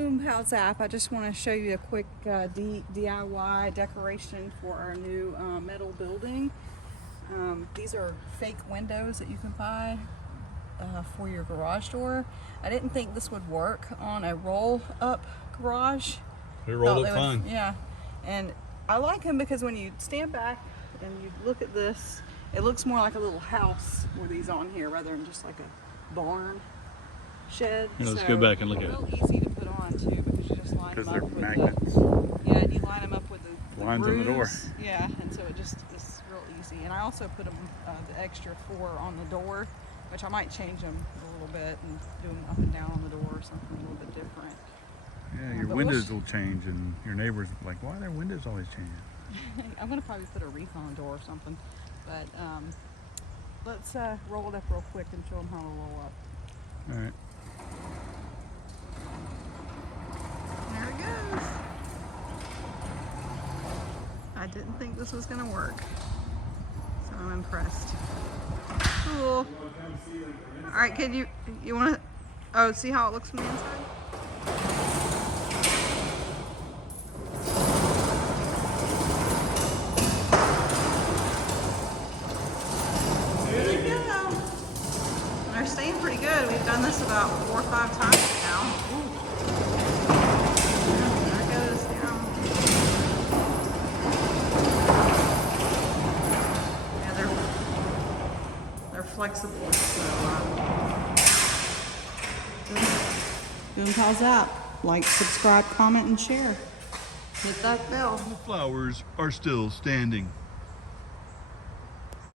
Boom Pals app, I just want to show you a quick DIY decoration for our new metal building. These are fake windows that you can buy for your garage door. I didn't think this would work on a roll-up garage. They roll up fine. Yeah, and I like them because when you stand back and you look at this, it looks more like a little house with these on here rather than just like a barn shed. Yeah, let's go back and look at it. Real easy to put on too because you just line them up with magnets. and you line them up with the lines on the door. Yeah, and so it just is real easy. And I also put them the extra 4 on the door, which I might change them a little bit and do them up and down on the door or something a little bit different. Yeah, your windows will change, and your neighbors are like, why are their windows always changing? I'm gonna probably put a wreath on the door or something, but let's roll it up real quick and show them how to roll up. All right. There it goes. I didn't think this was gonna work, so I'm impressed. Cool. All right, kid, you want to? Oh, see how it looks from the inside? There you go. They're staying pretty good. We've done this about 4 or 5 times now. There it goes down. Yeah, they're flexible. So, Boom Pals out. Like, subscribe, comment, and share. Hit that bell. The flowers are still standing.